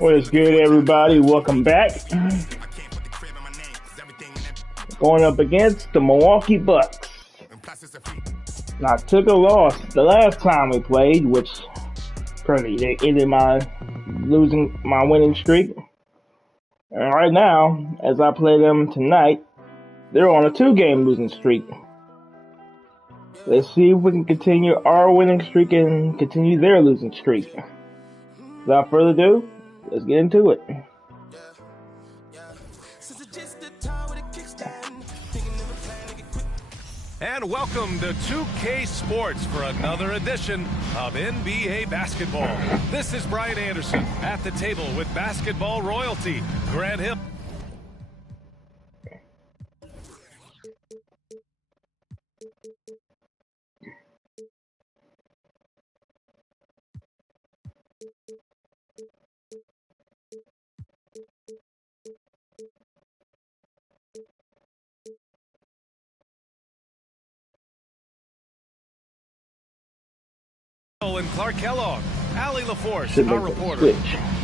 What is good, everybody? Welcome back. Going up against the Milwaukee Bucks. Now, I took a loss the last time we played, which they ended my winning streak. And right now, as I play them tonight, they're on a 2-game losing streak. Let's see if we can continue our winning streak and continue their losing streak. Without further ado, let's get into it. And welcome to 2K Sports for another edition of NBA basketball. This is Brian Anderson at the table with basketball royalty, Grant Hill. And Clark Kellogg, Allie LaForce, our reporter.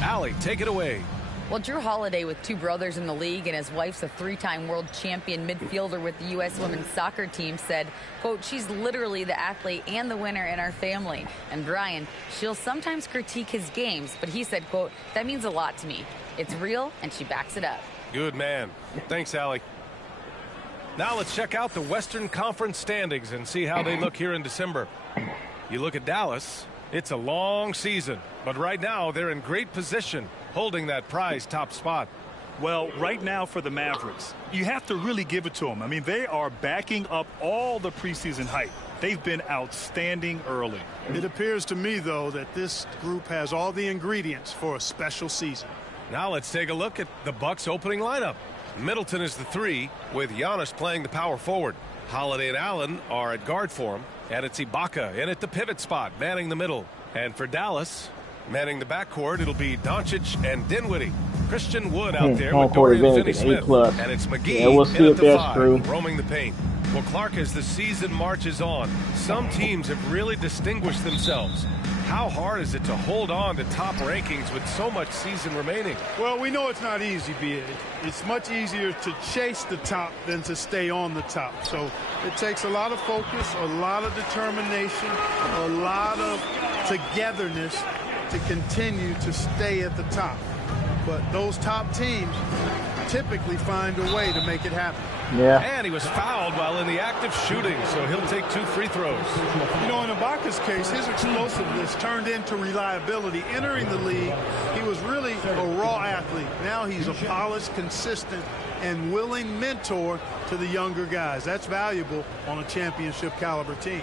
Allie, take it away. Well, Drew Holiday, with 2 brothers in the league and his wife's a 3-time world champion midfielder with the U.S. women's soccer team, said, quote, she's literally the athlete and the winner in our family. And Brian, she'll sometimes critique his games, but he said, quote, that means a lot to me. It's real, and she backs it up. Good man. Thanks, Allie. Now let's check out the Western Conference standings and see how they look here in December. You look at Dallas, it's a long season, but right now they're in great position, holding that prized top spot. Well, right now for the Mavericks, you have to really give it to them. I mean, they are backing up all the preseason hype. They've been outstanding early. It appears to me, though, that this group has all the ingredients for a special season. Now let's take a look at the Bucks' opening lineup. Middleton is the 3, with Giannis playing the power forward. Holiday and Allen are at guard for him. And it's Ibaka in at the pivot spot, manning the middle. And for Dallas, manning the backcourt, it'll be Doncic and Dinwiddie. Christian Wood out there with Dorian Finney-Smith. And it's McGee in at the 5, roaming the paint. Well, Clark, as the season marches on, some teams have really distinguished themselves. How hard is it to hold on to top rankings with so much season remaining? Well, we know it's not easy, B.A. It's much easier to chase the top than to stay on the top. So it takes a lot of focus, a lot of determination, a lot of togetherness to continue to stay at the top. But those top teams typically find a way to make it happen. Yeah. And he was fouled while in the act of shooting, so he'll take 2 free throws. You know, in Ibaka's case, his explosiveness turned into reliability. Entering the league, he was really a raw athlete. Now he's a polished, consistent, and willing mentor to the younger guys. That's valuable on a championship caliber team.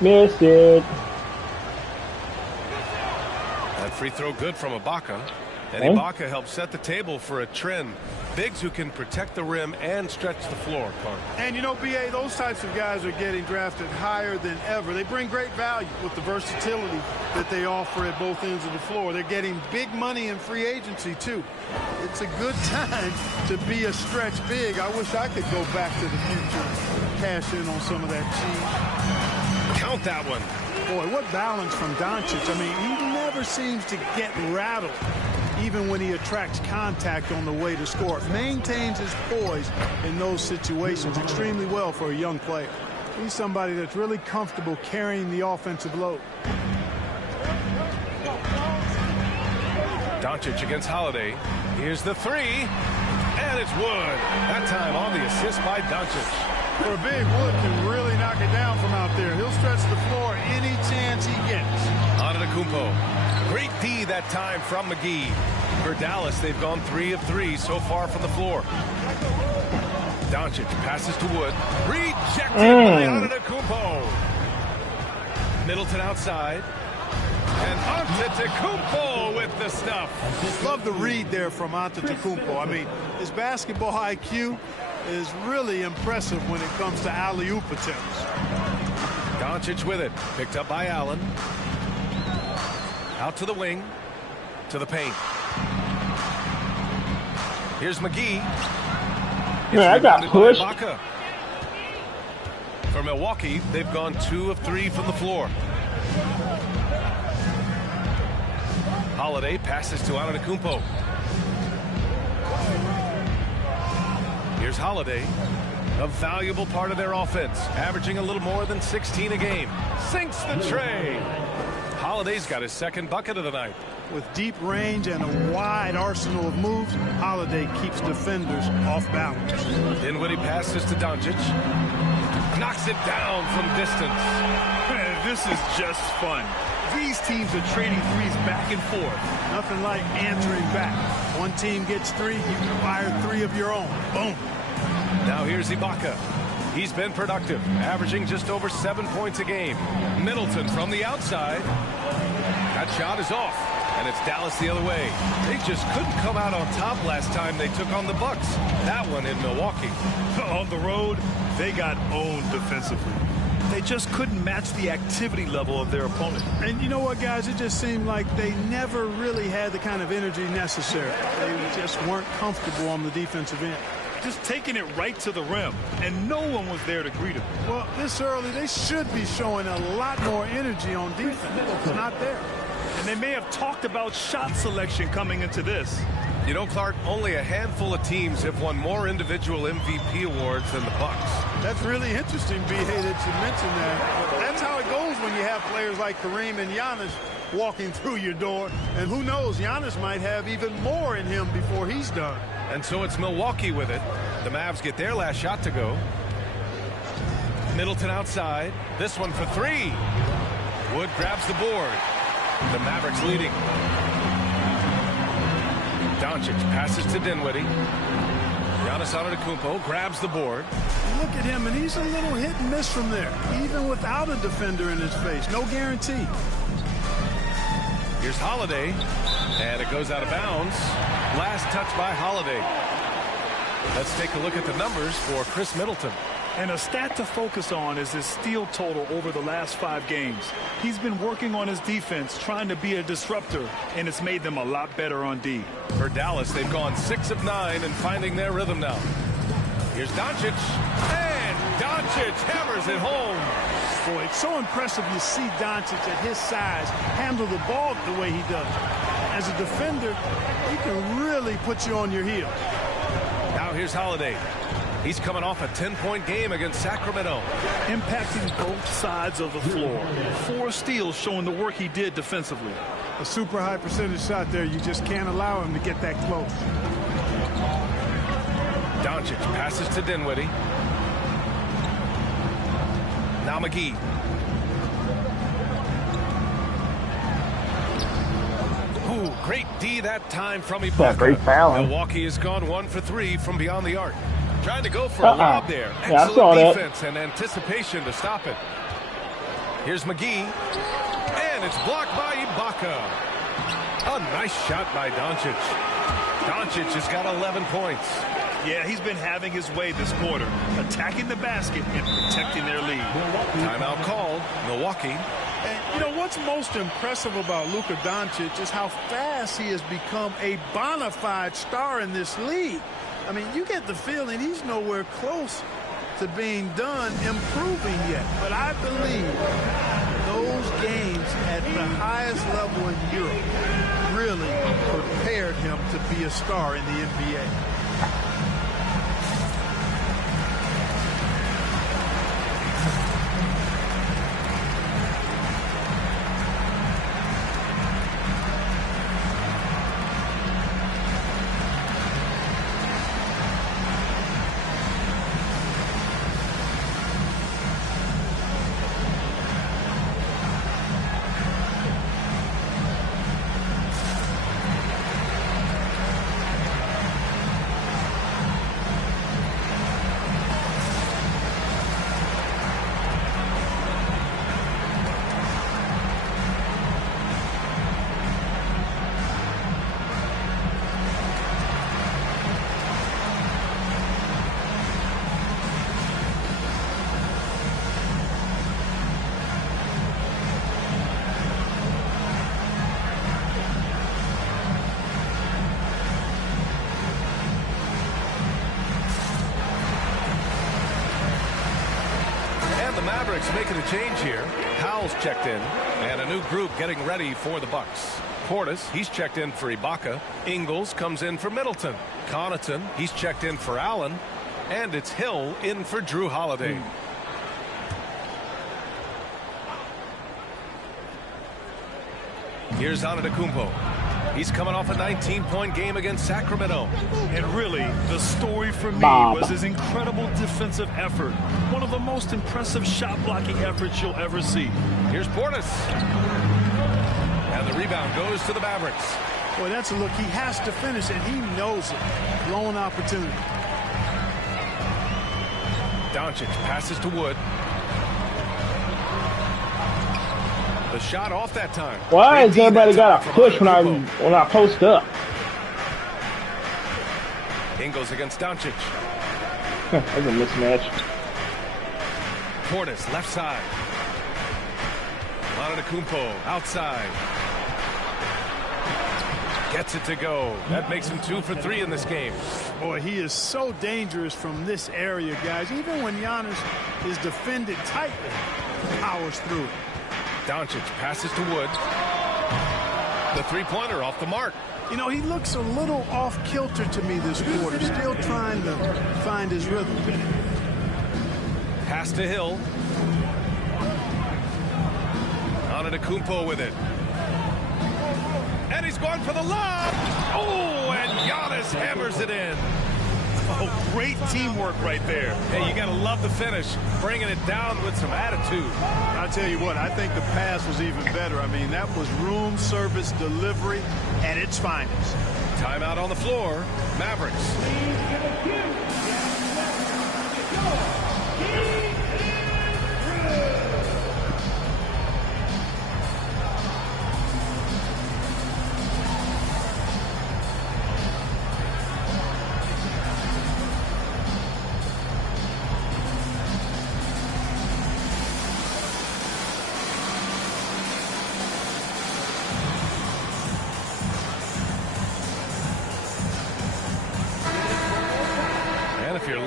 Missed it. That free throw good from Ibaka. And Ibaka helps set the table for a trend. Bigs who can protect the rim and stretch the floor, Clark. And, you know, B.A., those types of guys are getting drafted higher than ever. They bring great value with the versatility that they offer at both ends of the floor. They're getting big money in free agency, too. It's a good time to be a stretch big. I wish I could go back to the future and cash in on some of that cheese. Count that one. Boy, what balance from Doncic. I mean, he never seems to get rattled, even when he attracts contact on the way to score. Maintains his poise in those situations extremely well for a young player. He's somebody that's really comfortable carrying the offensive load. Doncic against Holiday. Here's the 3. And it's Wood. That time on the assist by Doncic. For a big, Wood can really knock it down from out there. He'll stretch the floor any chance he gets. Antetokounmpo. Great D that time from McGee. For Dallas, they've gone 3 of 3 so far from the floor. Doncic passes to Wood. Rejected by Antetokounmpo. Middleton outside. And Antetokounmpo with the stuff. Love the read there from Antetokounmpo. I mean, his basketball IQ is really impressive when it comes to alley-oop attempts. Doncic with it. Picked up by Allen. Out to the wing. To the paint. Here's McGee. Yeah, I got pushed. For Milwaukee, they've gone 2 of 3 from the floor. Holiday passes to Antetokounmpo. Here's Holiday, a valuable part of their offense, averaging a little more than 16 a game. Sinks the tray. Holiday's got his second bucket of the night. With deep range and a wide arsenal of moves, Holiday keeps defenders off balance. Dinwiddie passes to Doncic. Knocks it down from distance. Man, this is just fun. These teams are trading threes back and forth. Nothing like answering back. One team gets 3, you can fire 3 of your own. Boom. Now here's Ibaka. He's been productive, averaging just over 7 points a game. Middleton from the outside. That shot is off, and it's Dallas the other way. They just couldn't come out on top last time they took on the Bucks. That one in Milwaukee. On the road, they got owned defensively. They just couldn't match the activity level of their opponent. And you know what, guys? It just seemed like they never really had the kind of energy necessary. They just weren't comfortable on the defensive end. Just taking it right to the rim, and no one was there to greet him. Well, this early, they should be showing a lot more energy on defense. It's not there. And they may have talked about shot selection coming into this. You know, Clark, only a handful of teams have won more individual MVP awards than the Bucks. That's really interesting, B.A., that you mentioned that. But that's how it goes when you have players like Kareem and Giannis walking through your door. And who knows, Giannis might have even more in him before he's done. And so it's Milwaukee with it. The Mavs get their last shot to go. Middleton outside. This one for 3. Wood grabs the board. The Mavericks leading. Doncic passes to Dinwiddie. Giannis Antetokounmpo grabs the board. Look at him, and he's a little hit and miss from there, even without a defender in his face. No guarantee. Here's Holiday, and it goes out of bounds. Last touch by Holiday. Let's take a look at the numbers for Chris Middleton. And a stat to focus on is his steal total over the last 5 games. He's been working on his defense, trying to be a disruptor, and it's made them a lot better on D. For Dallas, they've gone 6 of 9 and finding their rhythm now. Here's Doncic, and Doncic hammers it home. Boy, it's so impressive you see Doncic at his size handle the ball the way he does. As a defender, he can really put you on your heels. Now here's Holiday. He's coming off a 10-point game against Sacramento. Impacting both sides of the floor. 4 steals showing the work he did defensively. A super high percentage shot there. You just can't allow him to get that close. Doncic passes to Dinwiddie. Now McGee. Ooh, great D that time from Ibaka. Great foul. Milwaukee has gone 1 for 3 from beyond the arc. Trying to go for a lob there. Yeah, excellent defense and anticipation to stop it. Here's McGee. And it's blocked by Ibaka. A nice shot by Doncic. Doncic has got 11 points. Yeah, he's been having his way this quarter, attacking the basket and protecting their lead. Timeout called. Milwaukee. And you know what's most impressive about Luka Doncic is how fast he has become a bona fide star in this league. I mean, you get the feeling he's nowhere close to being done improving yet. But I believe those games at the highest level in Europe really prepared him to be a star in the NBA. the Mavericks making a change here. Powell's checked in, and a new group getting ready for the Bucks. Portis, he's checked in for Ibaka. Ingles comes in for Middleton. Connaughton, he's checked in for Allen. And it's Hill in for Drew Holiday. Here's Antetokounmpo. He's coming off a 19-point game against Sacramento. And really, the story for me was his incredible defensive effort. One of the most impressive shot blocking efforts you'll ever see. Here's Portis. And the rebound goes to the Mavericks. Boy, that's a look. He has to finish, and he knows it. Blown opportunity. Doncic passes to Wood. The shot off that time. Why has everybody got to push when I post up? Ingles against Doncic. That's a mismatch. Portis left side. Antetokounmpo outside. Gets it to go. That makes him 2 for 3 in this game. Boy, he is so dangerous from this area, guys. Even when Giannis is defended tightly, powers through it. Doncic passes to Wood. The three-pointer off the mark. You know, he looks a little off-kilter to me this quarter. Still trying to find his rhythm. Pass to Hill. Antetokounmpo with it. And he's going for the lob. Oh, and Giannis hammers it in. Oh, great teamwork right there. Hey, you got to love the finish. Bringing it down with some attitude. I'll tell you what, I think the pass was even better. I mean, that was room service delivery at its finest. Timeout on the floor. Mavericks.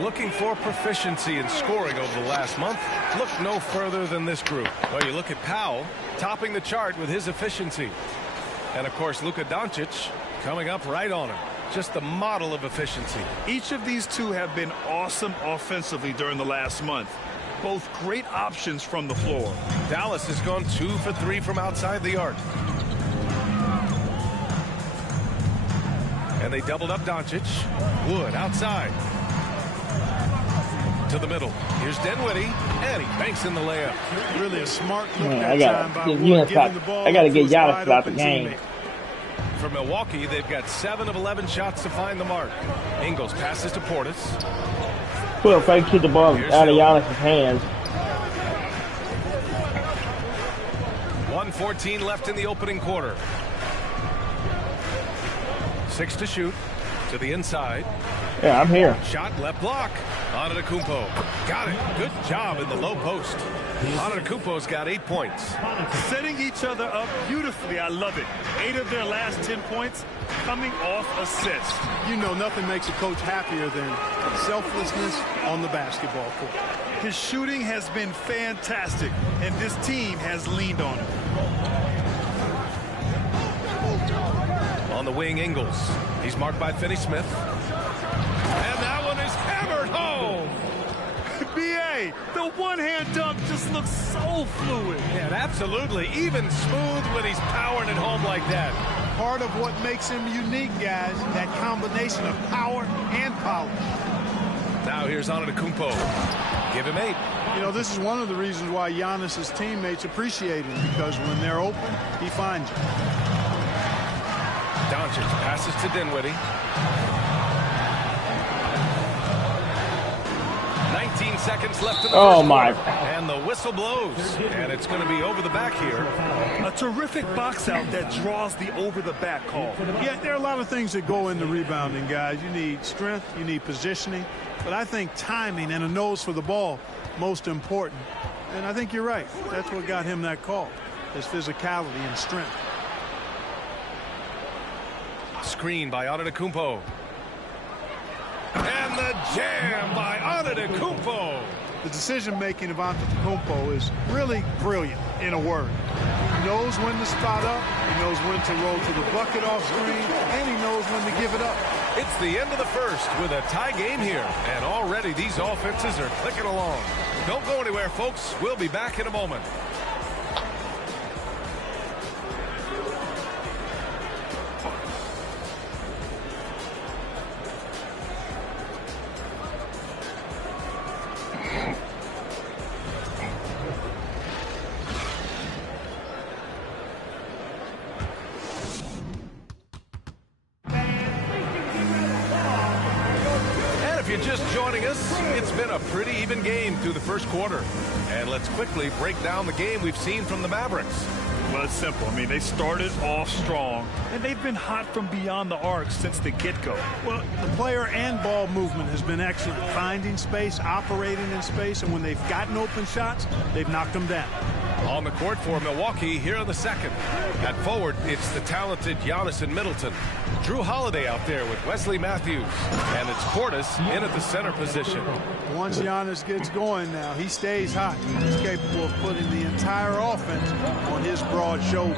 Looking for proficiency in scoring over the last month, look no further than this group. Well, you look at Powell topping the chart with his efficiency. And, of course, Luka Doncic coming up right on him. Just the model of efficiency. Each of these two have been awesome offensively during the last month. Both great options from the floor. Dallas has gone 2 for 3 from outside the arc. And they doubled up Doncic. Wood outside. To the middle. Here's Dinwiddie, and he banks in the layup. Really a smart look I that time by Wood, giving the ball gotta get to his Giannis wide out the open game. teammate. For Milwaukee, they've got 7 of 11 shots to find the mark. Ingles passes to Portis. Well, if I keep the ball out of Giannis' hands. 1:14 left in the opening quarter. 6 to shoot. To the inside. Yeah, I'm here. Shot left block. Antetokounmpo. Got it. Good job in the low post. Antetokounmpo's got 8 points. Setting each other up beautifully. I love it. 8 of their last 10 points coming off assists. You know, nothing makes a coach happier than selflessness on the basketball court. His shooting has been fantastic, and this team has leaned on him. On the wing, Ingles. He's marked by Finney-Smith. And that one is hammered home. B.A., the one-hand dunk just looks so fluid. Yeah, absolutely. Even smooth when he's powering it home like that. Part of what makes him unique, guys, that combination of power and polish. Now here's Antetokounmpo. Give him 8. You know, this is one of the reasons why Giannis' teammates appreciate him, because when they're open, he finds you. Doncic passes to Dinwiddie. 19 seconds left in the first quarter. And the whistle blows. And it's going to be over the back here. A terrific box out that draws the over-the-back call. Yeah, there are a lot of things that go into rebounding, guys. You need strength, you need positioning. But I think timing and a nose for the ball, most important. And I think you're right. That's what got him that call, his physicality and strength. Screen by Antetokounmpo. And the jam by Antetokounmpo. The decision-making of Antetokounmpo is really brilliant, in a word. He knows when to spot up, he knows when to roll to the bucket off screen, and he knows when to give it up. It's the end of the first with a tie game here, and already these offenses are clicking along. Don't go anywhere, folks. We'll be back in a moment. It's been a pretty even game through the first quarter. And let's quickly break down the game we've seen from the Mavericks. Well, it's simple. I mean, they started off strong, and they've been hot from beyond the arc since the get-go. Well, the player and ball movement has been excellent. Finding space, operating in space, and when they've gotten open shots, they've knocked them down. On the court for Milwaukee here in the second. At forward, it's the talented Giannis and Middleton. Drew Holiday out there with Wesley Matthews. And it's Portis in at the center position. Once Giannis gets going now, he stays hot. He's capable of putting the entire offense on his broad shoulders.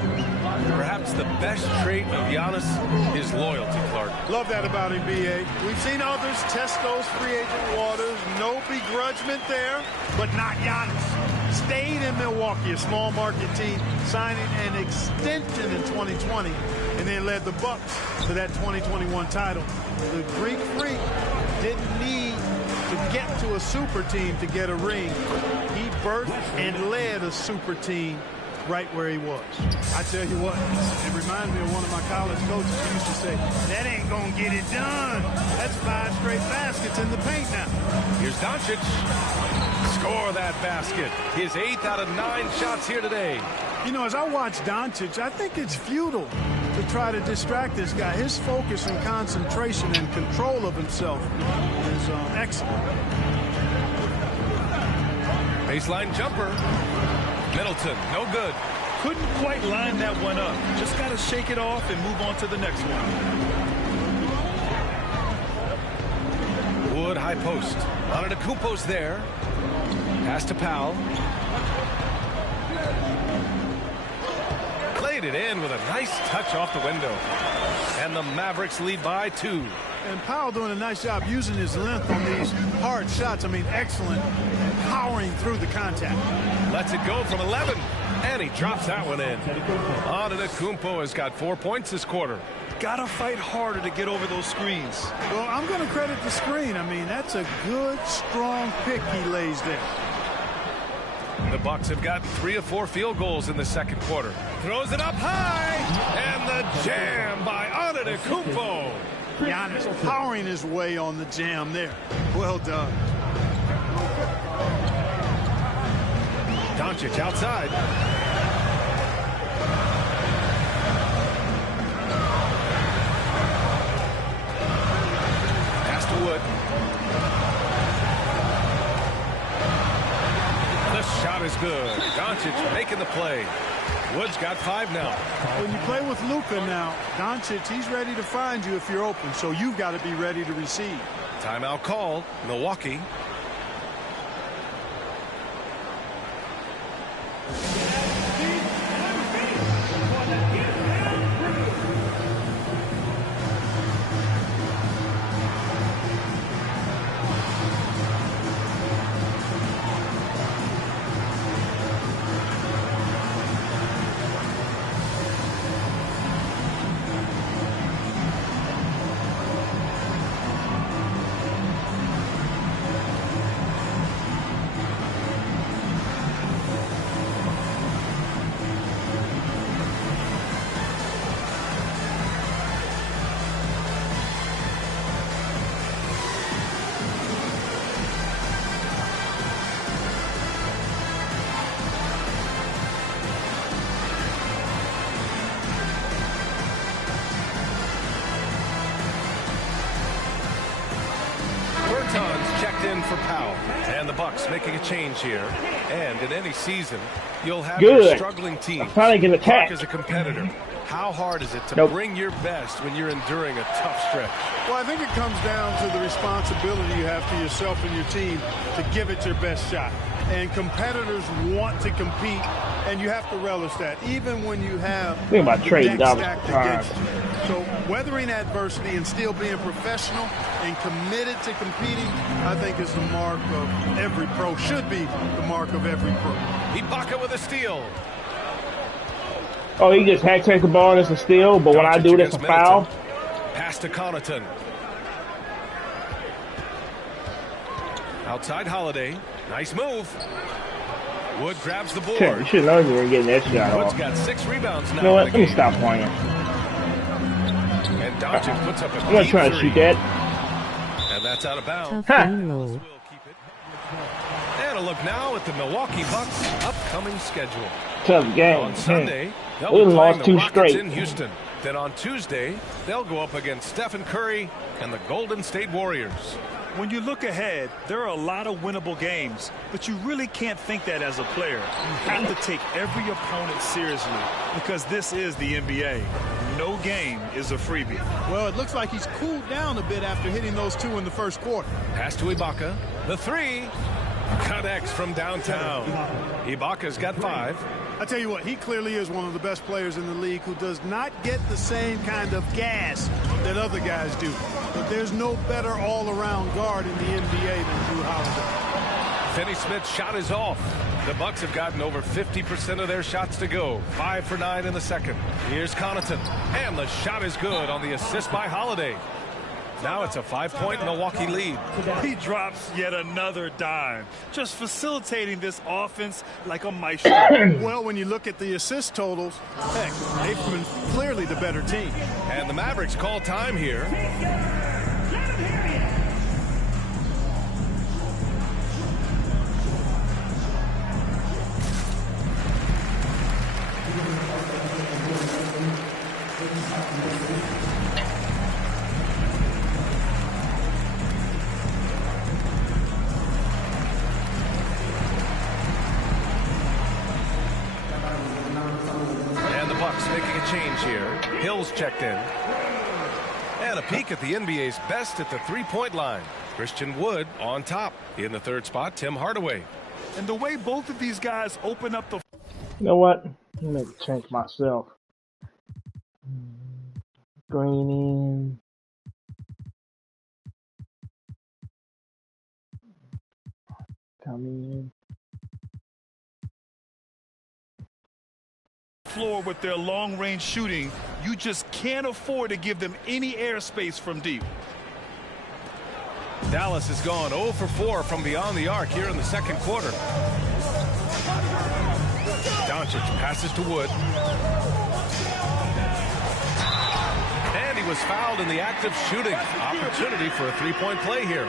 Perhaps the best trait of Giannis is loyalty, Clark. Love that about him, B.A. We've seen others test those free agent waters. No begrudgment there, but not Giannis. Stayed in Milwaukee, a small market team, signing an extension in 2020, and then led the Bucks to that 2021 title. The Greek Freak didn't need to get to a super team to get a ring. He birthed and led a super team right where he was. I tell you what, it reminds me of one of my college coaches who used to say, that ain't gonna get it done. That's 5 straight baskets in the paint now. Here's Doncic. Score that basket. His 8th out of 9 shots here today. You know, as I watch Doncic, I think it's futile to try to distract this guy. His focus and concentration and control of himself is excellent. Baseline jumper. Middleton, no good. Couldn't quite line that one up. Just got to shake it off and move on to the next one. Wood high post. Antetokounmpo's there. Pass to Powell. Played it in with a nice touch off the window. And the Mavericks lead by 2. And Powell doing a nice job using his length on these hard shots. I mean, excellent. Powering through the contact. Lets it go from 11. And he drops that one in. Antetokounmpo has got 4 points this quarter. Gotta fight harder to get over those screens. Well, I'm going to credit the screen. I mean, that's a good, strong pick he lays there. The Bucks have got 3 of 4 field goals in the second quarter. Throws it up high. And the jam by Antetokounmpo. Giannis powering his way on the jam there. Well done. Doncic outside. Pass to Wood. The shot is good. Doncic making the play. Wood's got 5 now. When you play with Luka now, Doncic, he's ready to find you if you're open, so you've got to be ready to receive. Timeout call, Milwaukee. Checked in for Powell. And the Bucks making a change here. And in any season, you'll have a struggling team. Finally get attacked. As a competitor. How hard is it to bring your best when you're enduring a tough stretch? Well, I think it comes down to the responsibility you have to yourself and your team to give it your best shot. And competitors want to compete, and you have to relish that, even when you have think about trading stacked against you. So weathering adversity and still being professional and committed to competing, I think is the mark of every pro, should be the mark of every pro. Ibaka with a steal. Oh, he just had takes the ball and it's a steal, but when I do this, a foul. Pass to Connaughton. Outside Holiday. Nice move. Wood grabs the board. You should know you were getting that shot Wood's off. got 6 rebounds now. You know what? Let me stop playing. And Doncic puts up a I'm gonna try to shoot that. And that's out of bounds. Huh. And a look now at the Milwaukee Bucks' upcoming schedule. Tough game. On Sunday, they'll we be playing lost the 2 Rockets straight. in Houston. Then on Tuesday, they'll go up against Stephen Curry and the Golden State Warriors. When you look ahead, there are a lot of winnable games, but you really can't think that as a player. You have to take every opponent seriously because this is the NBA. No game is a freebie. Well, it looks like he's cooled down a bit after hitting those 2 in the first quarter. Pass to Ibaka. The 3 connects from downtown. Ibaka's got 5. I tell you what, he clearly is one of the best players in the league who does not get the same kind of gas that other guys do. But there's no better all-around guard in the NBA than Drew Holiday. Finney-Smith's shot is off. The Bucks have gotten over 50% of their shots to go. 5 for 9 in the second. Here's Connaughton. And the shot is good on the assist by Holiday. Now it's a 5-point Milwaukee lead. He drops yet another dime, just facilitating this offense like a maestro. Well, when you look at the assist totals, heck, they've been clearly the better team. And the Mavericks call time here. Hill's checked in. And a peek at the NBA's best at the three-point line. Christian Wood on top. In the 3rd spot, Tim Hardaway. And the way both of these guys open up the... You know what? Let me change myself. Green in. Come in. floor with their long-range shooting, you just can't afford to give them any airspace from deep. Dallas has gone 0 for 4 from beyond the arc here in the second quarter. Doncic passes to Wood. And he was fouled in the act of shooting. Opportunity for a three-point play here.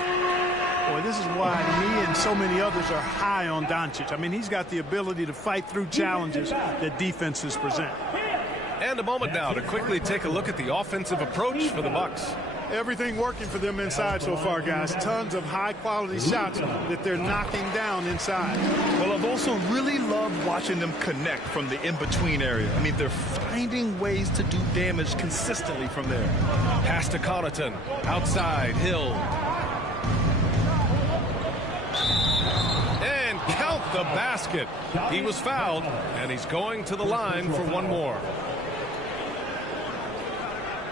Boy, this is why me and so many others are high on Doncic. I mean, he's got the ability to fight through challenges that defenses present. And a moment now to quickly take a look at the offensive approach for the Bucks. Everything working for them inside so far, guys. Tons of high-quality shots that they're knocking down inside. Well, I've also really loved watching them connect from the in-between area. I mean, they're finding ways to do damage consistently from there. Pass to Connaughton. Outside, Hill. And count the basket. He was fouled, and he's going to the line for one more.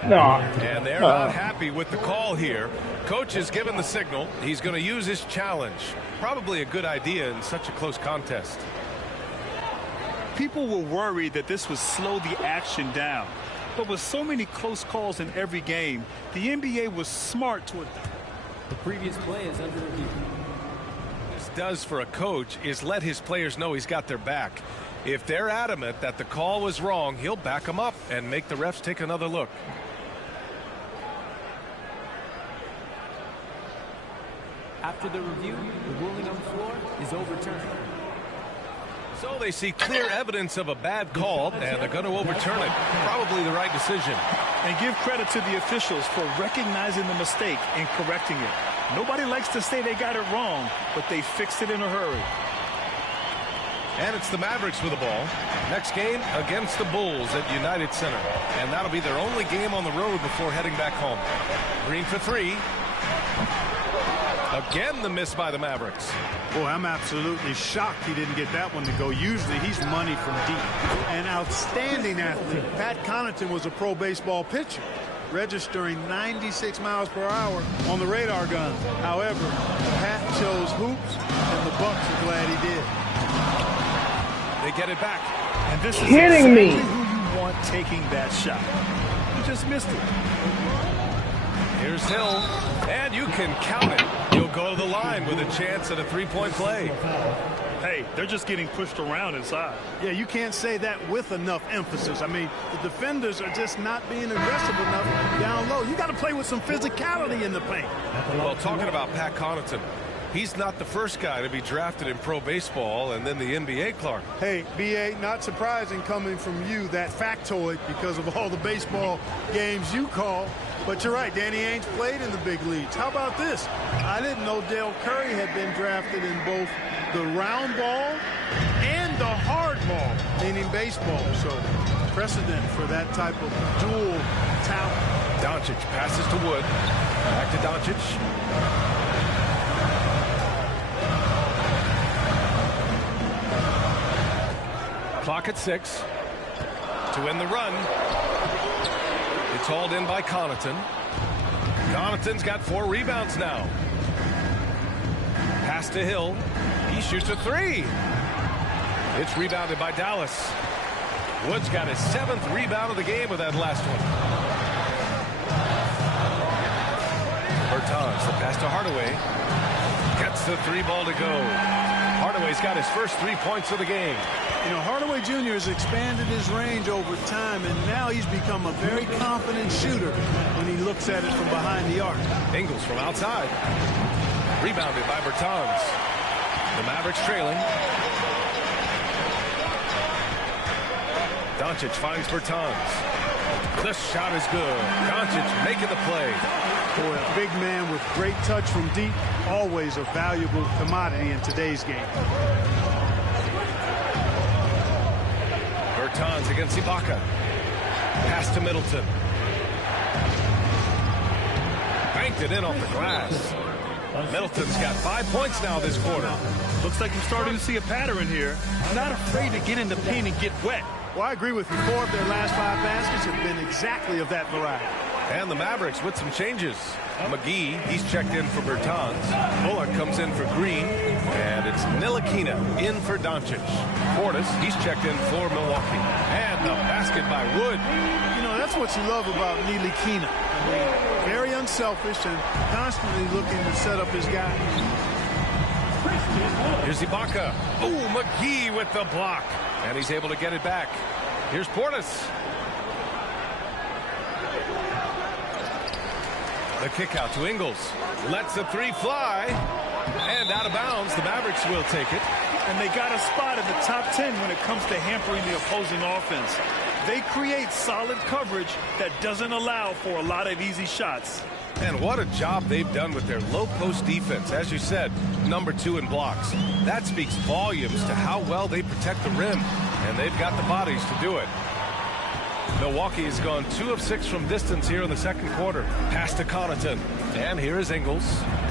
No. And they're not happy with the call here. Coach has given the signal. He's going to use his challenge. Probably a good idea in such a close contest. People were worried that this would slow the action down. But with so many close calls in every game, the NBA was smart to it. The previous play is under review. This does for a coach is let his players know he's got their back. If they're adamant that the call was wrong, he'll back them up and make the refs take another look. After the review, the ruling on the floor is overturned. So they see clear evidence of a bad call, and they're going to overturn it. Probably the right decision. And give credit to the officials for recognizing the mistake and correcting it. Nobody likes to say they got it wrong, but they fixed it in a hurry. And it's the Mavericks with the ball. Next game against the Bulls at United Center. And that'll be their only game on the road before heading back home. Green for three. Again, the miss by the Mavericks. Boy, I'm absolutely shocked he didn't get that one to go. Usually he's money from deep. An outstanding athlete. Pat Connaughton was a pro baseball pitcher, registering 96 miles per hour on the radar gun. However, Pat chose hoops, and the Bucks are glad he did. They get it back. And this is Kidding me. exactly who you want taking that shot. You just missed it. Here's Hill, and you can count it. You'll go to the line with a chance at a three-point play. Hey, they're just getting pushed around inside. Yeah, you can't say that with enough emphasis. I mean, the defenders are just not being aggressive enough down low. You got to play with some physicality in the paint. Well, talking about Pat Connaughton, he's not the first guy to be drafted in pro baseball and then the NBA, Clark. Hey, B.A., not surprising coming from you, that factoid, because of all the baseball games you call. But you're right, Danny Ainge played in the big leagues. How about this? I didn't know Dale Curry had been drafted in both the round ball and the hard ball, meaning baseball. So precedent for that type of dual talent. Doncic passes to Wood. Back to Doncic. Clock at 6 to end the run. It's hauled in by Connaughton. Connaughton's got 4 rebounds now. Pass to Hill. He shoots a 3. It's rebounded by Dallas. Wood's got his 7th rebound of the game with that last one. Bertans, the pass to Hardaway. Gets the 3 ball to go. Hardaway's got his first 3 points of the game. You know, Hardaway Jr. has expanded his range over time, and now he's become a very confident shooter when he looks at it from behind the arc. Ingles from outside. Rebounded by Bertans. The Mavericks trailing. Doncic finds Bertans. The shot is good. Doncic making the play. Boy, a big man with great touch from deep, always a valuable commodity in today's game. Bertans against Ibaka. Pass to Middleton. Banked it in off the glass. Middleton's got 5 points now this quarter. Looks like we're starting to see a pattern here. Not afraid to get in the paint and get wet. Well, I agree with you. 4 of their last 5 baskets have been exactly of that variety. And the Mavericks with some changes. McGee, he's checked in for Bertans. Bullock comes in for Green. And it's Ntilikina in for Doncic. Portis, he's checked in for Milwaukee. And the basket by Wood. You know, that's what you love about Ntilikina. I mean, very unselfish and constantly looking to set up his guy. Here's Ibaka. Oh, McGee with the block. And he's able to get it back. Here's Portis. The kick out to Ingles. Lets the 3 fly. And out of bounds. The Mavericks will take it. And they got a spot in the top 10 when it comes to hampering the opposing offense. They create solid coverage that doesn't allow for a lot of easy shots. And what a job they've done with their low post defense. As you said, number 2 in blocks. That speaks volumes to how well they protect the rim. And they've got the bodies to do it. Milwaukee has gone 2 of 6 from distance here in the second quarter. Pass to Connaughton. And here is Ingles.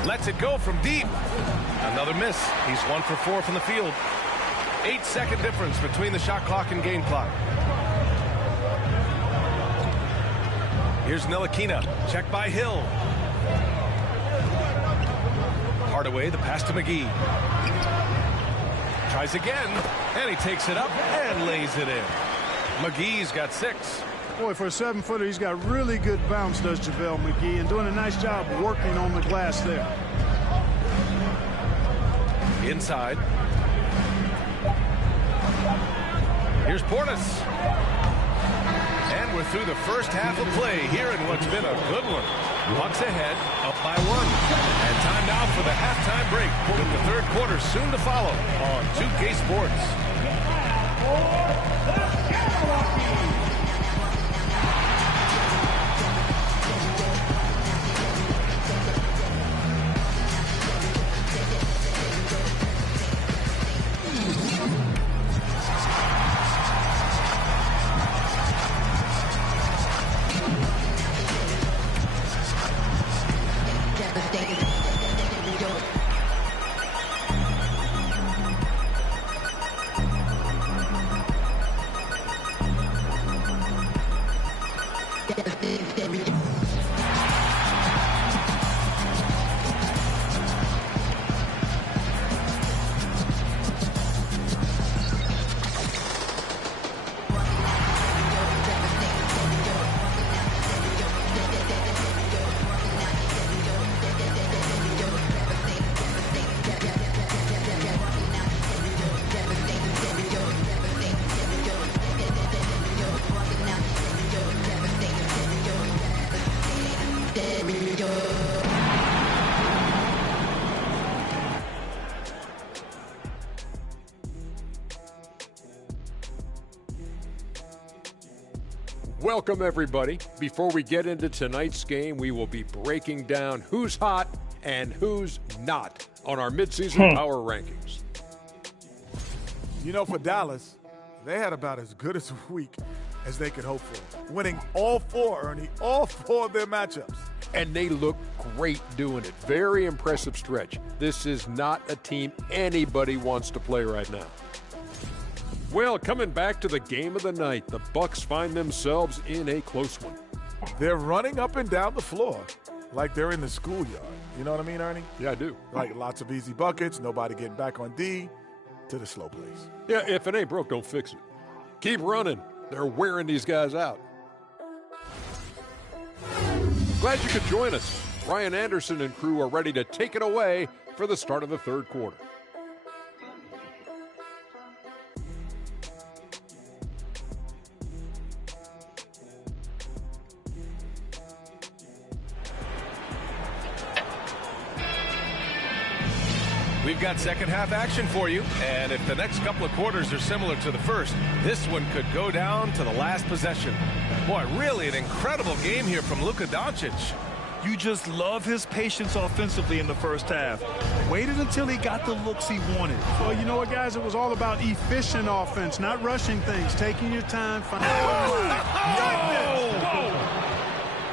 Lets it go from deep. Another miss. He's 1 for 4 from the field. 8-second difference between the shot clock and game clock. Here's Ntilikina. Check by Hill. Hardaway, the pass to McGee. Tries again, and he takes it up and lays it in. McGee's got 6. Boy, for a 7-footer, he's got really good bounce, does JaVale McGee, and doing a nice job working on the glass there. Inside. Here's Portis. And we're through the first half of play here in what's been a good one. Bucks ahead, up by 1. And time now for the halftime break, with the third quarter soon to follow on 2K Sports. Welcome, everybody. Before we get into tonight's game, we will be breaking down who's hot and who's not on our midseason power rankings. You know, for Dallas, they had about as good a week as they could hope for, winning all four, Ernie, all four of their matchups. And they look great doing it. Very impressive stretch. This is not a team anybody wants to play right now. Well, coming back to the game of the night, the Bucks find themselves in a close one. They're running up and down the floor like they're in the schoolyard. You know what I mean, Ernie? Yeah, I do. Like lots of easy buckets, nobody getting back on D, to the slow plays. Yeah, if it ain't broke, don't fix it. Keep running. They're wearing these guys out. Glad you could join us. Ryan Anderson and crew are ready to take it away for the start of the third quarter. We've got second half action for you, and if the next couple of quarters are similar to the first, this one could go down to the last possession. Boy, really an incredible game here from Luka Doncic. You just love his patience offensively in the first half. Waited until he got the looks he wanted. Well, you know what, guys? It was all about efficient offense, not rushing things, taking your time.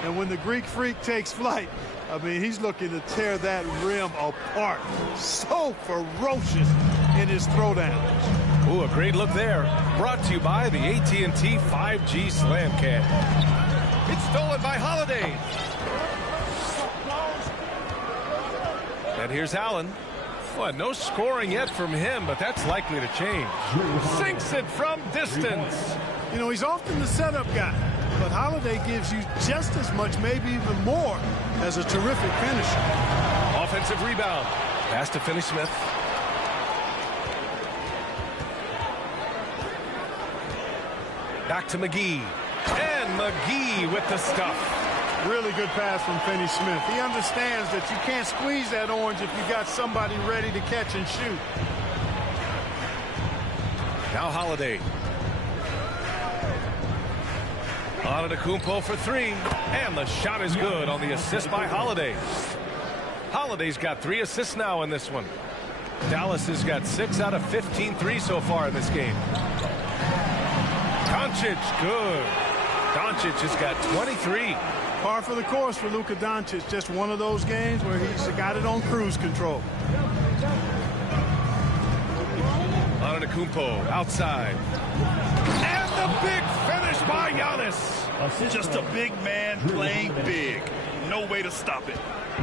And when the Greek Freak takes flight, I mean, he's looking to tear that rim apart. So ferocious in his throwdowns. Ooh, a great look there. Brought to you by the AT&T 5G Slam Can. It's stolen by Holiday. And here's Allen. Well, no scoring yet from him, but that's likely to change. Sinks it from distance. You know, he's often the setup guy, but Holiday gives you just as much, maybe even more, as a terrific finisher. Offensive rebound. Pass to Finney-Smith. Back to McGee. And McGee with the stuff. Really good pass from Finney-Smith. He understands that you can't squeeze that orange if you got somebody ready to catch and shoot. Now Holiday. Antetokounmpo for three. And the shot is good on the assist by Holiday. Holiday's got 3 assists now in this one. Dallas has got 6 out of 15 threes so far in this game. Doncic, good. Doncic has got 23. Par for the course for Luka Doncic. Just one of those games where he's got it on cruise control. Antetokounmpo outside. And the big finish by Giannis. Just a big man playing big. No way to stop it.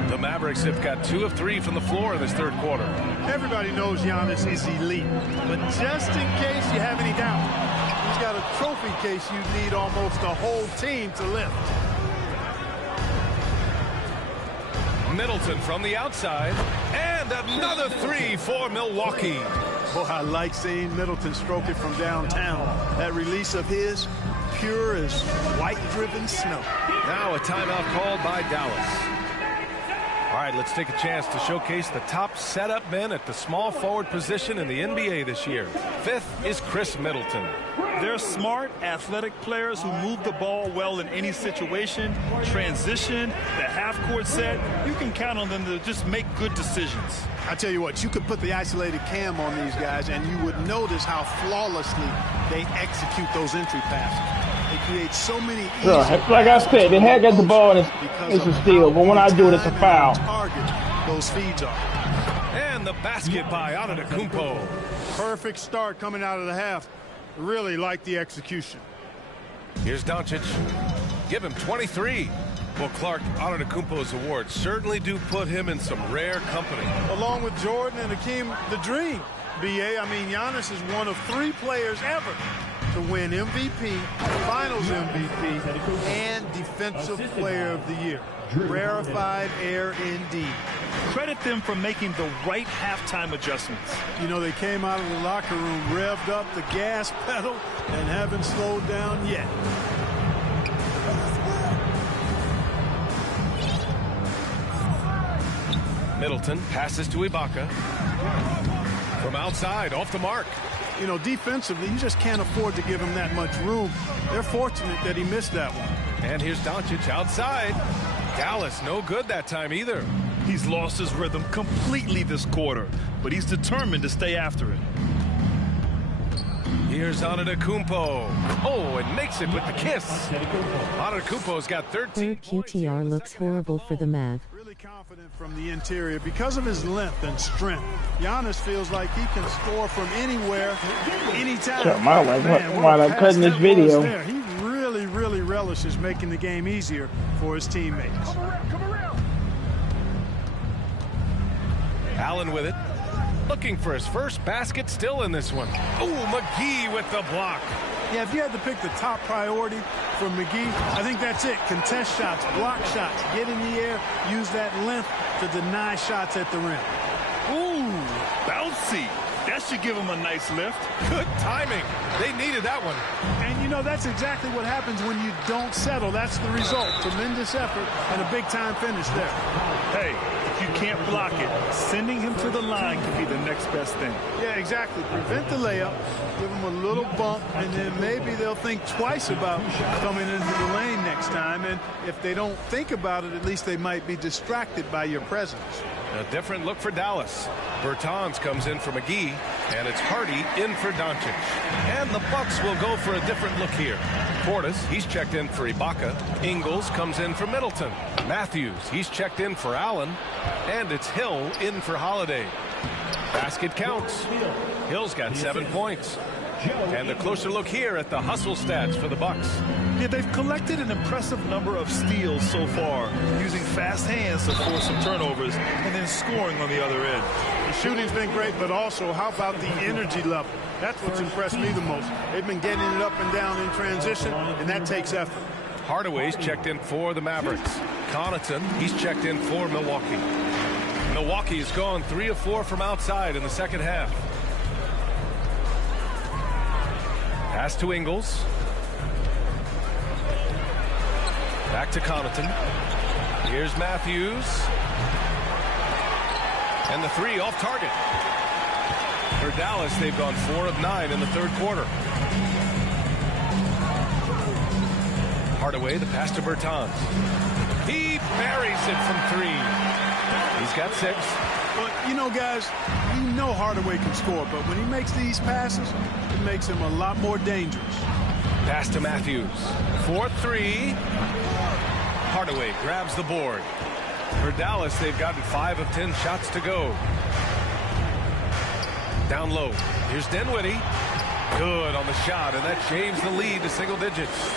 The Mavericks have got 2 of 3 from the floor in this third quarter. Everybody knows Giannis is elite, but just in case you have any doubt, he's got a trophy case you need almost the whole team to lift. Middleton from the outside, and another 3 for Milwaukee. Boy, I like seeing Middleton stroke it from downtown. That release of his, pure as white-driven snow. Now a timeout called by Dallas. All right, let's take a chance to showcase the top setup men at the small forward position in the NBA this year. 5th is Chris Middleton. They're smart, athletic players who move the ball well in any situation, transition, the half-court set. You can count on them to just make good decisions. I tell you what, you could put the isolated cam on these guys, and you would notice how flawlessly they execute those entry passes. They create so many easy like I said, they had got the ball and it's a steal, but when I do it, it's a foul. Those feeds are. And the basket by Antetokounmpo. Perfect start coming out of the half. Really like the execution. Here's Doncic. Give him 23. Well, Clark, Antetokounmpo's awards certainly do put him in some rare company. Along with Jordan and Hakeem, the dream, BA. I mean, Giannis is one of 3 players ever to win MVP, Finals MVP, and Defensive Player of the Year. Rarefied air indeed. Credit them for making the right halftime adjustments. You know, they came out of the locker room, revved up the gas pedal, and haven't slowed down yet. Middleton passes to Ibaka. From outside, off the mark. You know, defensively, you just can't afford to give him that much room. They're fortunate that he missed that one. And here's Doncic outside. Dallas, no good that time either. He's lost his rhythm completely this quarter, but he's determined to stay after it. Here's Antetokounmpo. Oh, and makes it with the kiss. Antetokounmpo's got 13. Third QTR looks horrible for the Mav. Really confident from the interior because of his length and strength. Giannis feels like he can score from anywhere, anytime. Shut my life. Why I'm cutting this video. He really relishes making the game easier for his teammates. Allen with it. Looking for his first basket, still in this one. Oh, McGee with the block. Yeah, if you had to pick the top priority for McGee, I think that's it. Contest shots, block shots, get in the air, use that length to deny shots at the rim. Ooh, bouncy. That should give him a nice lift. Good timing. They needed that one. And, you know, that's exactly what happens when you don't settle. That's the result. Tremendous effort and a big-time finish there. Hey, if you can't block it, sending him to the line could be the next best thing. Yeah, exactly. Prevent the layup, give him a little bump, and then maybe they'll think twice about coming into the lane next time. And if they don't think about it, at least they might be distracted by your presence. A different look for Dallas. Bertans comes in for McGee, and it's Hardy in for Doncic. And the Bucks will go for a different look here. Portis, he's checked in for Ibaka. Ingles comes in for Middleton. Matthews, he's checked in for Allen. And it's Hill in for Holiday. Basket counts. Hill's got 7 points. And a closer look here at the hustle stats for the Bucks. Yeah, they've collected an impressive number of steals so far, using fast hands to force some turnovers and then scoring on the other end. The shooting's been great, but also how about the energy level? That's what's impressed me the most. They've been getting it up and down in transition, and that takes effort. Hardaway's checked in for the Mavericks. Connaughton, he's checked in for Milwaukee. Milwaukee's gone 3 of 4 from outside in the second half. Pass to Ingles. Back to Connaughton. Here's Matthews. And the 3 off target. For Dallas, they've gone 4 of 9 in the third quarter. Hardaway, the pass to Bertans. He buries it from 3. He's got 6. Well, you know, guys, we know Hardaway can score, but when he makes these passes, it makes him a lot more dangerous. Pass to Matthews. 4-3. Hardaway grabs the board. For Dallas, they've gotten 5 of 10 shots to go. Down low. Here's Dinwiddie. Good on the shot, and that shaves the lead to single digits.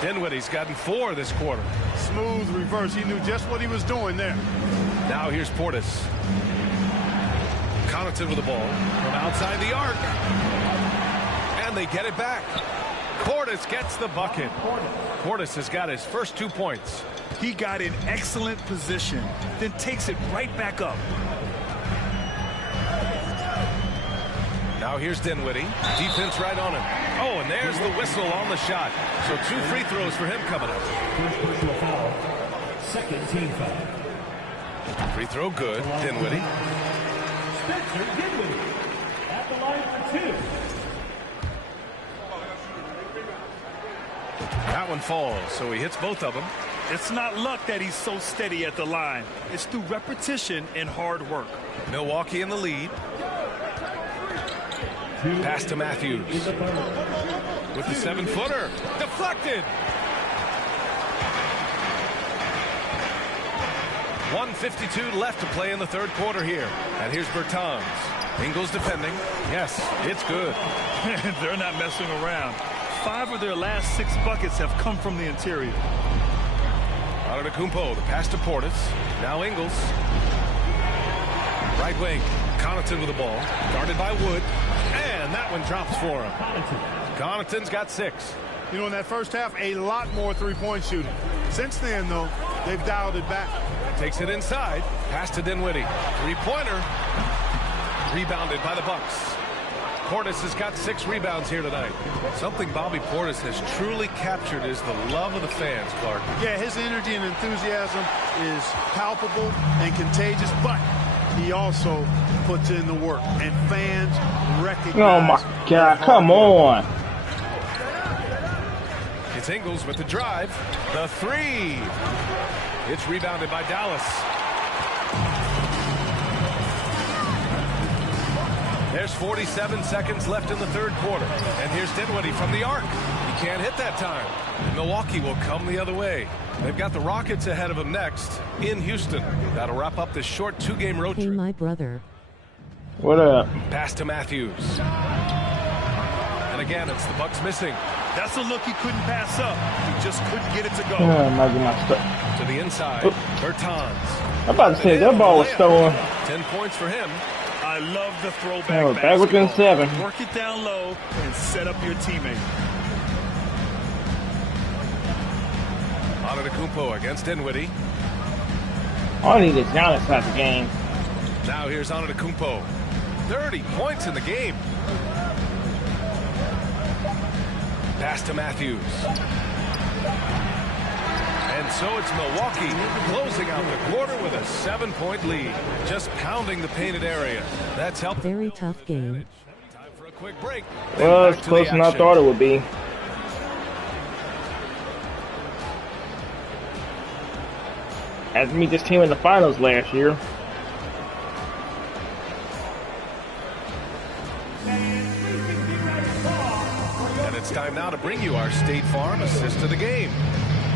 Dinwiddie's gotten 4 this quarter. Smooth reverse. He knew just what he was doing there. Now here's Portis. Connaughton with the ball from outside the arc. And they get it back. Portis gets the bucket. Portis has got his first 2 points. He got in excellent position, then takes it right back up. Now here's Dinwiddie. Defense right on him. Oh, and there's the whistle on the shot. So 2 free throws for him coming up. First personal foul. Second team foul. Free throw good. Dinwiddie. Spencer Dinwiddie at the line for 2. That one falls, so he hits both of them. It's not luck that he's so steady at the line. It's through repetition and hard work. Milwaukee in the lead. Pass to Matthews. With the 7-footer. Deflected. 1:52 left to play in the third quarter here. And here's Bertans. Ingles defending. Yes, it's good. They're not messing around. 5 of their last 6 buckets have come from the interior. Antetokounmpo, the pass to Portis. Now Ingles. Right wing. Connaughton with the ball. Guarded by Wood. And that one drops for him. Connaughton's got 6. You know, in that first half, a lot more three-point shooting. Since then, though, they've dialed it back. Takes it inside. Pass to Dinwiddie. Three-pointer. Rebounded by the Bucks. Portis has got 6 rebounds here tonight. Something Bobby Portis has truly captured is the love of the fans, Clark. Yeah, his energy and enthusiasm is palpable and contagious, but he also puts in the work, and fans recognize. Oh my God! Come on. It's Ingles with the drive. The 3. It's rebounded by Dallas. There's 47 seconds left in the third quarter. And here's Dinwiddie from the arc. He can't hit that time. Milwaukee will come the other way. They've got the Rockets ahead of them next in Houston. That'll wrap up this short 2-game road trip. Hey, my brother. What up? Pass to Matthews. And again, it's the Bucks missing. That's a look he couldn't pass up. He just couldn't get it to go. To the inside, Bertans. I'm about to say that ball was stolen. 10 points for him. I love the throwback Yeah, back within 7. Work it down low and set up your teammate. Antetokounmpo against Dinwiddie. All I need is Giannis out the game. Now here's Antetokounmpo. 30 points in the game. Pass to Matthews. And so it's Milwaukee closing out the quarter with a 7-point lead. Just pounding the painted area. That's helped. Very tough game. Time for a quick break. Well, it's closer than I thought it would be. Had to meet this team in the finals last year. And it's time now to bring you our State Farm assist of the game.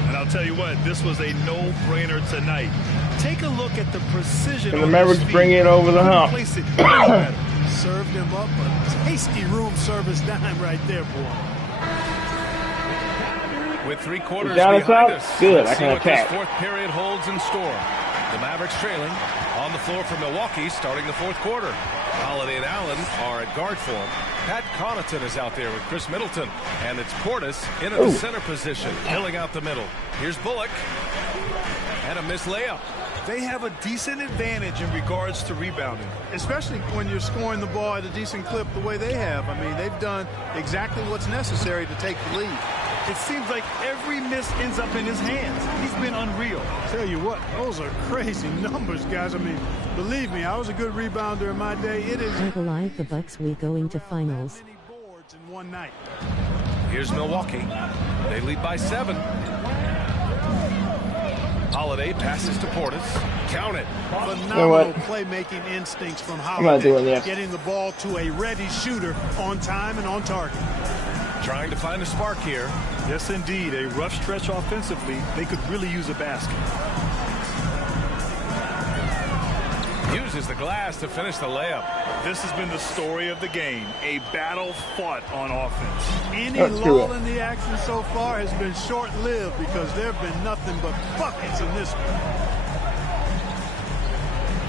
And I'll tell you what, this was a no-brainer tonight. Take a look at the precision. And the Mavericks bring it over the hump. Served him up a tasty room service dime right there, boy. With 3 quarters Dallas behind out? us, Good, let's I see can what this attack. fourth period holds in store. The Mavericks trailing on the floor for Milwaukee starting the fourth quarter. Holiday and Allen are at guard form. Pat Connaughton is out there with Chris Middleton. And it's Portis in at the center position, filling out the middle. Here's Bullock. And a missed layup. They have a decent advantage in regards to rebounding. Especially when you're scoring the ball at a decent clip the way they have. I mean, they've done exactly what's necessary to take the lead. It seems like every miss ends up in his hands. He's been unreal. Tell you what, those are crazy numbers, guys. I mean, believe me, I was a good rebounder in my day. It is I believe the Bucks will go into finals. many boards in one night. Here's Milwaukee. They lead by 7. Holiday passes to Portis. Count it. Phenomenal playmaking instincts from I'm not doing Holiday. this. Getting the ball to a ready shooter on time and on target. Trying to find a spark here. Yes, indeed. A rough stretch offensively. They could really use a basket. Uses the glass to finish the layup. This has been the story of the game. A battle fought on offense. Any lull in the action so far has been short-lived because there have been nothing but buckets in this one.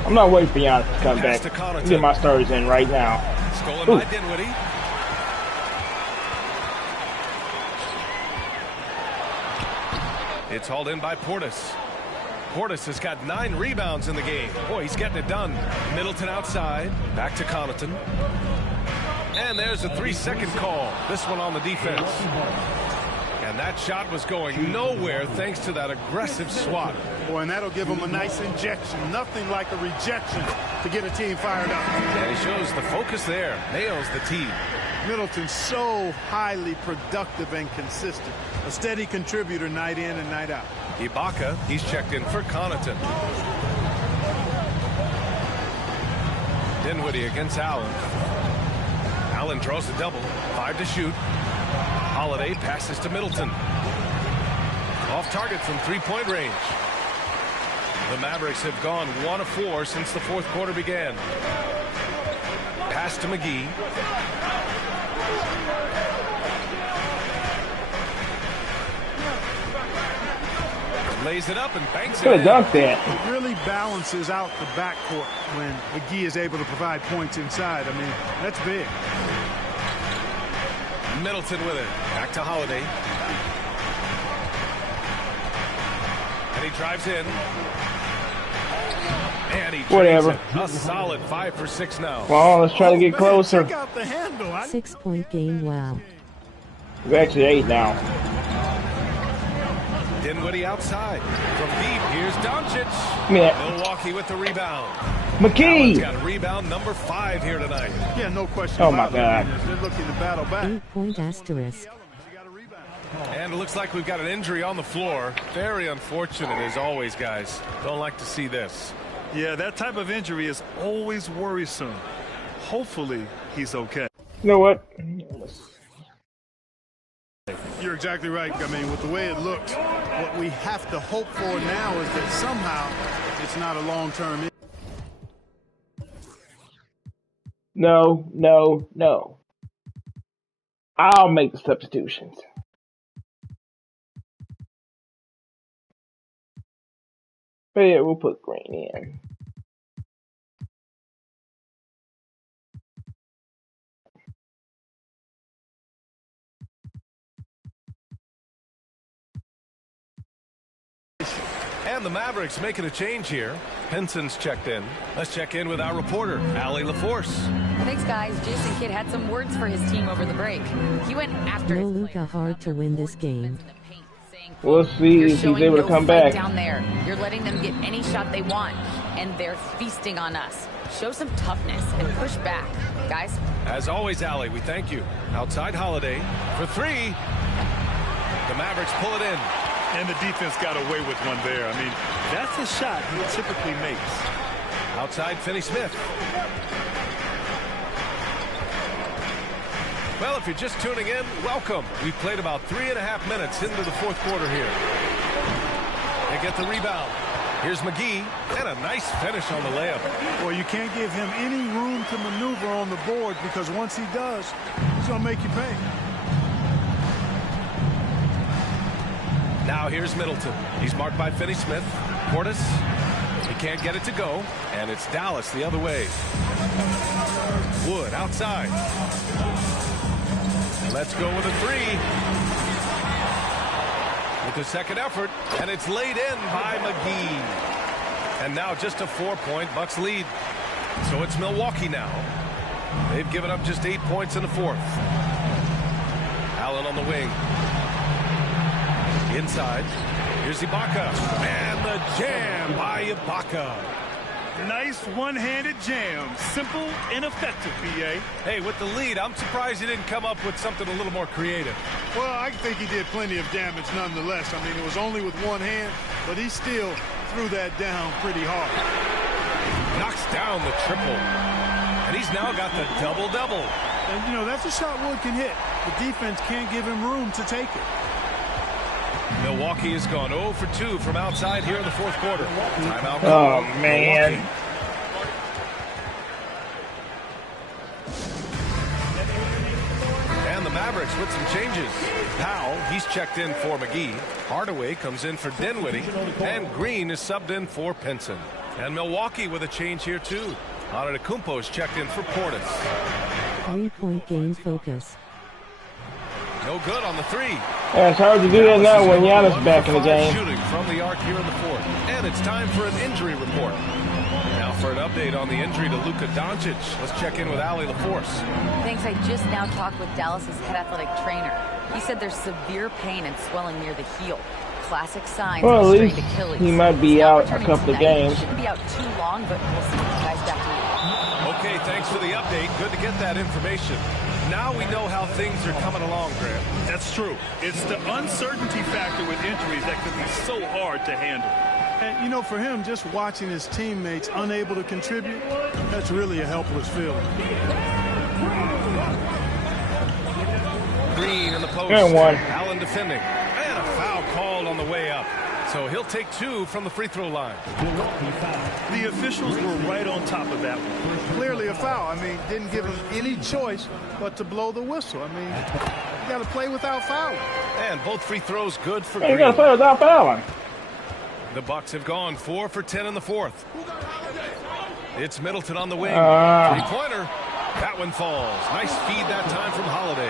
I'm not waiting for Giannis to come Pass back. to Connaughton. Get my starters in right now. Stolen by Dinwiddie. It's hauled in by Portis. Portis has got 9 rebounds in the game. Boy, he's getting it done. Middleton outside. Back to Connaughton. And there's a 3-second call. This one on the defense. And that shot was going nowhere thanks to that aggressive swat. Boy, and that'll give them a nice injection. Nothing like a rejection to get a team fired up. And he shows the focus there. Nails the tee. Middleton so highly productive and consistent. A steady contributor night in and night out. Ibaka, he's checked in for Connaughton. Dinwiddie against Allen. Allen draws a double. 5 to shoot. Holiday passes to Middleton. Off target from 3-point range. The Mavericks have gone 1 of 4 since the fourth quarter began. Pass to McGee. Lays it up and banks it Could in. have dunked that. It really balances out the backcourt when McGee is able to provide points inside. I mean, that's big. Middleton with it. Back to Holiday. And he drives in. And he Whatever. it. A solid 5 for 6 now. Come on, let's try to get closer. Check out the handle. 6-point game, wow. We're actually 8 now. Dinwiddie outside. From deep, here's Doncic. Yeah. Milwaukee with the rebound. McGee. Got rebound number 5 here tonight. Yeah, no question. Oh, my about it. God. They're looking to battle back. 8-point asterisk. And it looks like we've got an injury on the floor. Very unfortunate as always, guys. Don't like to see this. Yeah, that type of injury is always worrisome. Hopefully, he's okay. You know what? You're exactly right. I mean, with the way it looks, what we have to hope for now is that somehow it's not a long-term issue. No, no, no. I'll make the substitutions. But yeah, we'll put Green in. And the Mavericks making a change here. Henson's checked in. Let's check in with our reporter, Allie LaForce. Thanks, guys. Jason Kidd had some words for his team over the break. He went after No his Luka players. hard to win this game. We'll see if he's able to come back. Down there, you're letting them get any shot they want, and they're feasting on us. Show some toughness and push back, guys. As always, Allie, we thank you. Outside Holiday for 3. The Mavericks pull it in. And the defense got away with one there. I mean, that's a shot he typically makes. Outside Finney-Smith. Well, if you're just tuning in, welcome. We've played about 3.5 minutes into the fourth quarter here. They get the rebound. Here's McGee, and a nice finish on the layup. Well, you can't give him any room to maneuver on the board because once he does, he's going to make you pay. Now here's Middleton. He's marked by Finney-Smith. Portis. He can't get it to go, and it's Dallas the other way. Wood outside. Let's go with a 3. With the second effort, and it's laid in by McGee. And now just a 4-point Bucks lead. So it's Milwaukee now. They've given up just 8 points in the fourth. Allen on the wing. Inside. Here's Ibaka. And the jam by Ibaka. Nice one-handed jam. Simple and effective, B.A. Hey, with the lead, I'm surprised he didn't come up with something a little more creative. Well, I think he did plenty of damage nonetheless. I mean, it was only with one hand, but he still threw that down pretty hard. Knocks down the triple. And he's now got the double-double. And, you know, that's a shot Wood can hit. The defense can't give him room to take it. Milwaukee has gone 0 for 2 from outside here in the fourth quarter. Timeout. Oh, man. And the Mavericks with some changes. Powell, he's checked in for McGee. Hardaway comes in for Dinwiddie. And Green is subbed in for Pinson. And Milwaukee with a change here, too. Antetokounmpo is checked in for Portis. 3-point game focus. No good on the 3. Yeah, it's hard to do that now when Giannis back in the game. Shooting from the arc here in the fourth. And it's time for an injury report. Now for an update on the injury to Luka Doncic. Let's check in with Allie LaForce. Thanks. I just now talked with Dallas's head athletic trainer. He said there's severe pain and swelling near the heel. Classic signs Well, of at a least strained Achilles. he might be He's not out a returning couple of tonight. games. Shouldn't be out too long, but we'll see. Guys, back to you. Okay, thanks for the update. Good to get that information. Now we know how things are coming along, Grant. That's true. It's the uncertainty factor with injuries that can be so hard to handle. And, you know, for him, just watching his teammates unable to contribute, that's really a helpless feeling. Green in the post. And one. Allen defending. And a foul called on the way up. So he'll take 2 from the free throw line. The officials were right on top of that one. Clearly a foul. I mean, didn't give him any choice but to blow the whistle. I mean, you got to play without fouling. And both free throws good for Hey, you Green. gotta play without fouling. The Bucks have gone 4 for 10 in the fourth. It's Middleton on the wing. Three-pointer. That one falls. Nice feed that time from Holiday.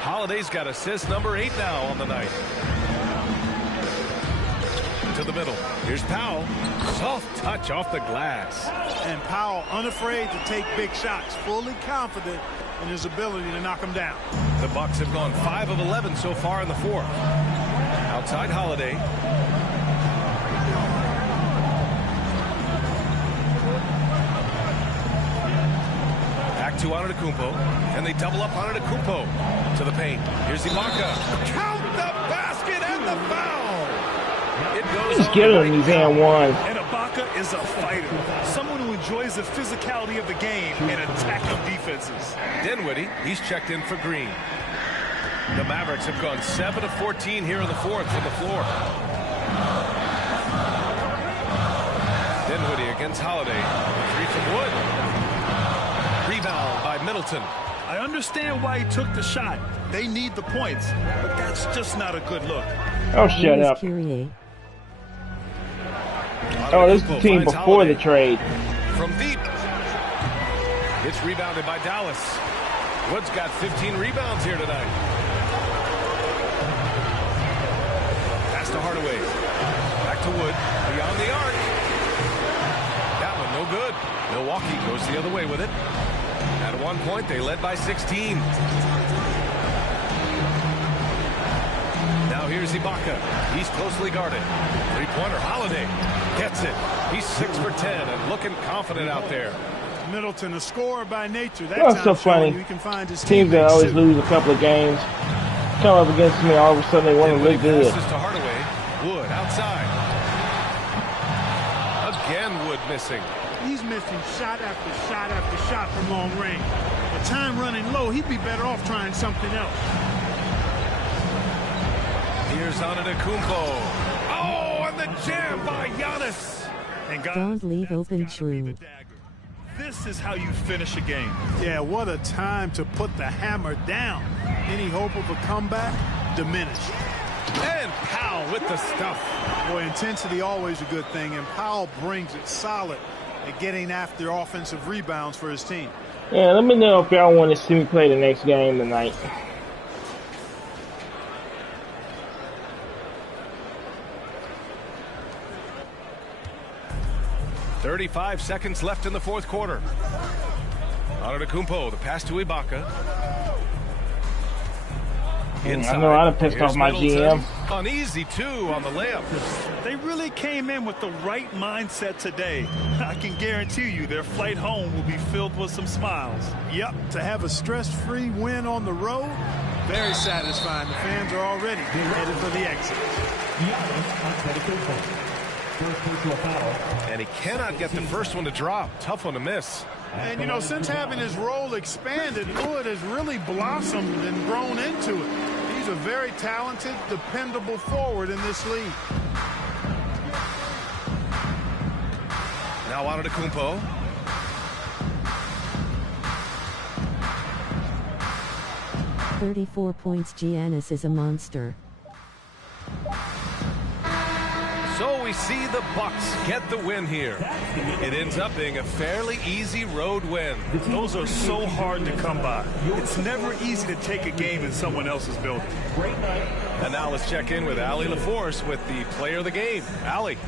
Holiday's got assist number 8 now on the night. To the middle. Here's Powell. Soft touch off the glass. And Powell unafraid to take big shots, fully confident in his ability to knock them down. The Bucks have gone 5 of 11 so far in the fourth. Outside Holiday. Back to Antetokounmpo, and they double up on Antetokounmpo to the paint. Here's Ibaka. Count the basket and the foul. It goes. He's getting him. He's in one. And Ibaka is a fighter, someone who enjoys the physicality of the game and attacking defenses. Dinwiddie, he's checked in for Green. The Mavericks have gone 7 of 14 here in the fourth from the floor. Dinwiddie against Holiday. 3 from Wood. Rebound by Middleton. I understand why he took the shot. They need the points, but that's just not a good look. Oh, shut up. Oh, this is the team before the trade. From deep. It's rebounded by Dallas. Wood's got 15 rebounds here tonight. Pass to Hardaway. Back to Wood. Beyond the arc. That one no good. Milwaukee goes the other way with it. At one point, they led by 16. Now here's Ibaka. He's closely guarded. Three-pointer. Holiday gets it. He's 6 for 10 and looking confident out there. Middleton, a scorer by nature. That's so funny. You can find his teams that always lose a couple of games come up against me. All of a sudden, they want to look good. Passes to Hardaway. Wood outside. Again, Wood missing. He's missing shot after shot after shot from long range. With time running low, he'd be better off trying something else. Here's Antetokounmpo. Oh, and the jam by Giannis. And guys, Don't leave open true. This is how you finish a game. Yeah, what a time to put the hammer down. Any hope of a comeback diminished. And Powell with the stuff. Boy, intensity always a good thing, and Powell brings it solid at getting after offensive rebounds for his team. Yeah, let me know if y'all want to see me play the next game tonight. .35 seconds left in the fourth quarter. Antetokounmpo, the pass to Ibaka. Inside. I know I'd have pissed off my Middleton. GM. Uneasy, too, on the layup. They really came in with the right mindset today. I can guarantee you their flight home will be filled with some smiles. Yep, to have a stress-free win on the road, very satisfying. The fans are already headed for the exit. And he cannot get the first one to drop. Tough one to miss. And, you know, since having his role expanded, Wood has really blossomed and grown into it. He's a very talented, dependable forward in this league. Now Antetokounmpo. "34 points. Giannis is a monster." So we see the Bucks get the win here. It ends up being a fairly easy road win. Those are so hard to come by. It's never easy to take a game in someone else's building. And now let's check in with Allie LaForce with the player of the game. Allie.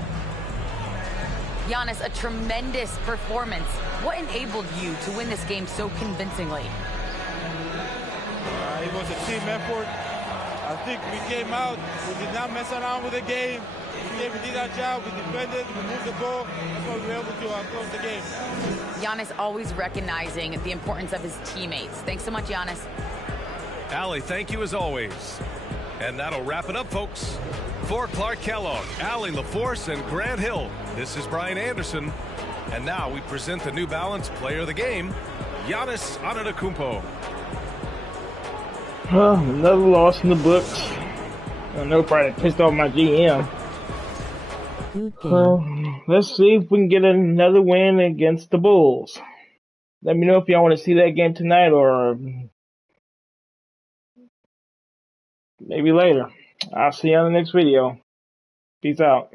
Giannis, a tremendous performance. What enabled you to win this game so convincingly? It was a team effort. I think we came out, we did not mess around with the game. We did our job, we defended, we moved the ball. That's what we were able to close the game. Giannis always recognizing the importance of his teammates. Thanks so much, Giannis. Allie, thank you as always. And that'll wrap it up, folks. For Clark Kellogg, Allie LaForce, and Grant Hill, this is Brian Anderson. And now we present the New Balance player of the game, Giannis Antetokounmpo. Well, another loss in the books. I know probably pissed off my GM. Good game. Well, let's see if we can get another win against the Bulls. Let me know if y'all want to see that game tonight or maybe later. I'll see you on the next video. Peace out.